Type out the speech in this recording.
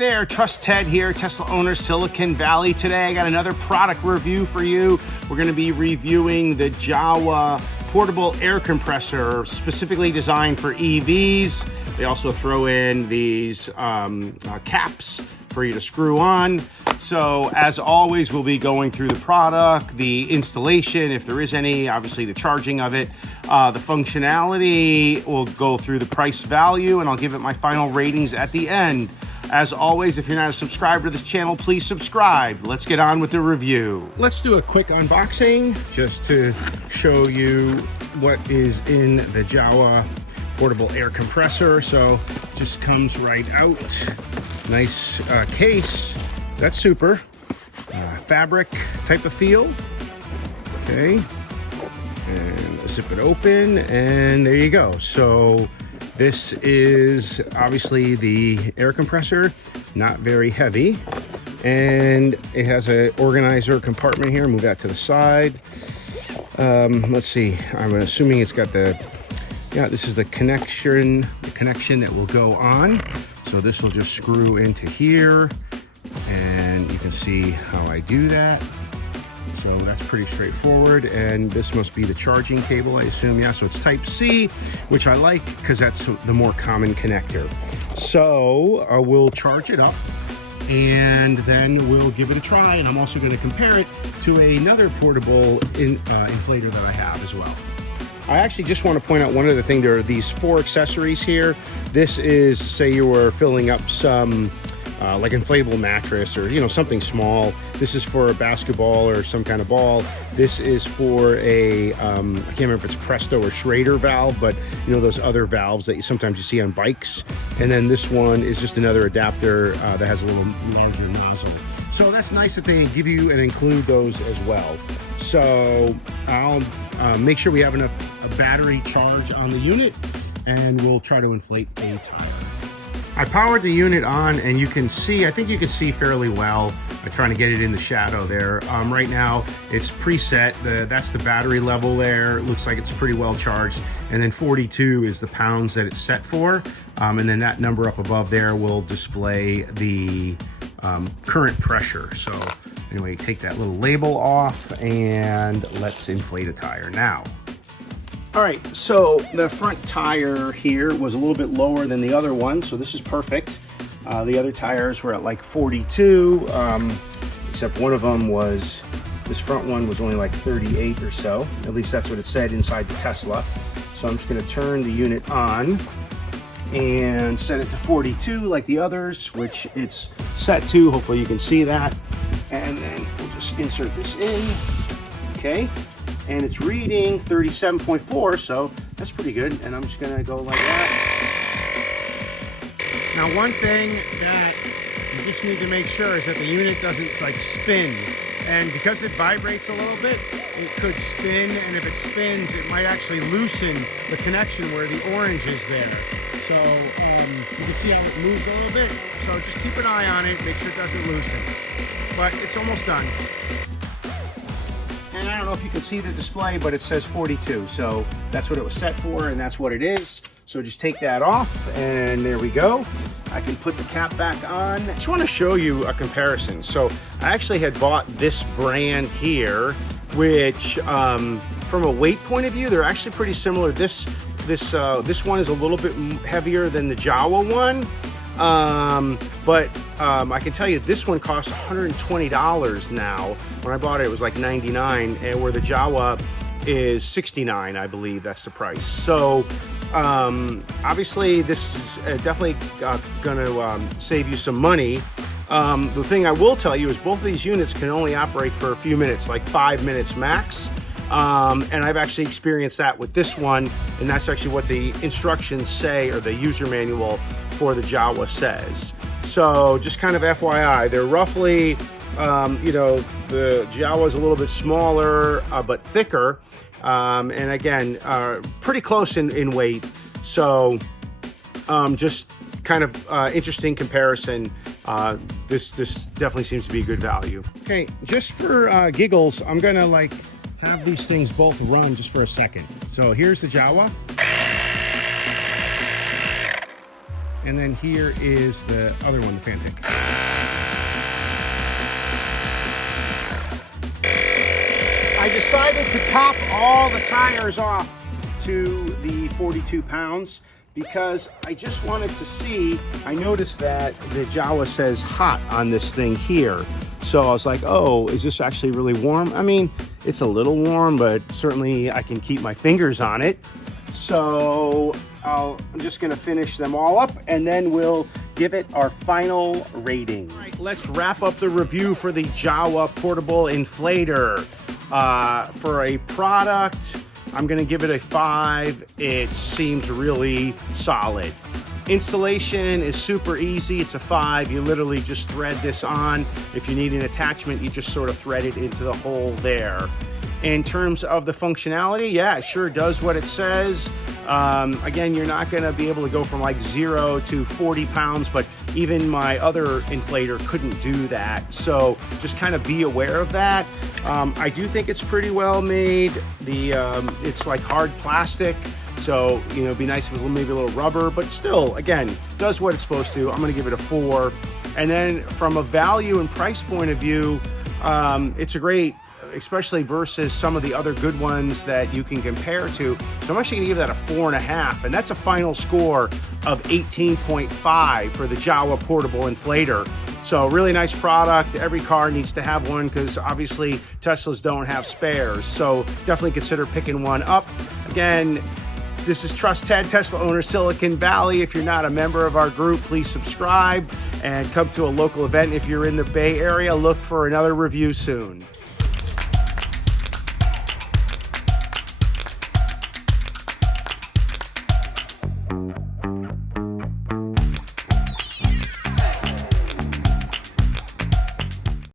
there, Trust Ted here, Tesla owner, Silicon Valley. Today I got another product review for you. We're going to be reviewing the Jowua portable air compressor, specifically designed for EVs. They also throw in these caps for you to screw on. So as always, we'll be going through the product, the installation, if there is any, obviously the charging of it, the functionality. We'll go through the price value, and I'll give it my final ratings at the end. As always, if you're not a subscriber to this channel, please subscribe. Let's get on with the review. Let's do a quick unboxing just to show you what is in the Jowua portable air compressor. So just comes right out. Nice case. That's super. Fabric type of feel. Okay. And zip it open, and there you go. So this is obviously the air compressor, not very heavy. And it has an organizer compartment here. Move that to the side. Let's see. I'm assuming it's got the, yeah, this is the connection that will go on. So this will just screw into here, and you can see how I do that. So that's pretty straightforward, and this must be the charging cable, I assume. Yeah, so it's type C, which I like because that's the more common connector. So we'll charge it up, and then we'll give it a try, and I'm also going to compare it to another portable inflator that I have as well. I actually just want to point out one other thing. There are these 4 accessories here. This is, say you were filling up some like inflatable mattress or, you know, something small. This is for a basketball or some kind of ball. This is for a, I can't remember if it's Presto or Schrader valve, but you know, those other valves that sometimes you see on bikes. And then this one is just another adapter that has a little larger nozzle. So that's nice that they give you and include those as well. So I'll make sure we have enough battery charge on the unit, and we'll try to inflate a tire. I powered the unit on, and you can see, I think you can see fairly well. I'm trying to get it in the shadow there. Right now it's preset. That's the battery level there. It looks like it's pretty well charged. And then 42 is the pounds that it's set for. And then that number up above there will display the current pressure. So anyway, take that little label off, and let's inflate a tire now. All right, so the front tire here was a little bit lower than the other one, so this is perfect. The other tires were at like 42, except one of them was, this front one was only like 38 or so. At least that's what it said inside the Tesla. So I'm just gonna turn the unit on and set it to 42 like the others, which it's set to. Hopefully you can see that. And then we'll just insert this in, okay? And it's reading 37.4, so that's pretty good. And I'm just gonna go like that. Now, one thing that you just need to make sure is that the unit doesn't like spin. And because it vibrates a little bit, it could spin, and if it spins, it might actually loosen the connection where the orange is there. So you can see how it moves a little bit. So just keep an eye on it, make sure it doesn't loosen. But it's almost done. And I don't know if you can see the display, but it says 42. So that's what it was set for, and that's what it is. So just take that off, and there we go. I can put the cap back on. I just want to show you a comparison. So I actually had bought this brand here, which from a weight point of view, they're actually pretty similar. This one is a little bit heavier than the Jowua one. But I can tell you this one costs $120 now. When I bought it, it was like $99, and where the Jowua is $69, I believe that's the price. So obviously this is definitely gonna save you some money. The thing I will tell you is both of these units can only operate for a few minutes, like 5 minutes max. And I've actually experienced that with this one, and that's actually what the instructions say, or the user manual for the Jowua says. So just kind of FYI, they're roughly, you know, the Jowua is a little bit smaller, but thicker, and again, pretty close in weight. So just kind of interesting comparison. This definitely seems to be a good value. Okay, just for giggles, I'm gonna like have these things both run just for a second. So here's the Jowua. And then here is the other one, the Fantic. I decided to top all the tires off to the 42 pounds because I just wanted to see. I noticed that the Jowua says hot on this thing here. So I was like, oh, is this actually really warm? I mean, it's a little warm, but certainly I can keep my fingers on it. So I'm just gonna finish them all up and then we'll give it our final rating. All right, let's wrap up the review for the Jowua portable inflator. For a product, I'm gonna give it a 5. It seems really solid. Installation is super easy. It's a 5. You literally just thread this on. If you need an attachment, you just sort of thread it into the hole there. In terms of the functionality, yeah, it sure does what it says. Again, you're not gonna be able to go from like 0 to 40 pounds, but even my other inflator couldn't do that. So just kind of be aware of that. I do think it's pretty well made. It's like hard plastic. So, you know, it'd be nice if it was maybe a little rubber, but still, again, does what it's supposed to. I'm gonna give it a 4. And then from a value and price point of view, it's a great, especially versus some of the other good ones that you can compare to. So I'm actually gonna give that a 4.5, and that's a final score of 18.5 for the Jowua portable inflator. So really nice product. Every car needs to have one because obviously Teslas don't have spares. So definitely consider picking one up. Again, this is Trust Ted, Tesla owner, Silicon Valley. If you're not a member of our group, please subscribe and come to a local event. If you're in the Bay Area, look for another review soon.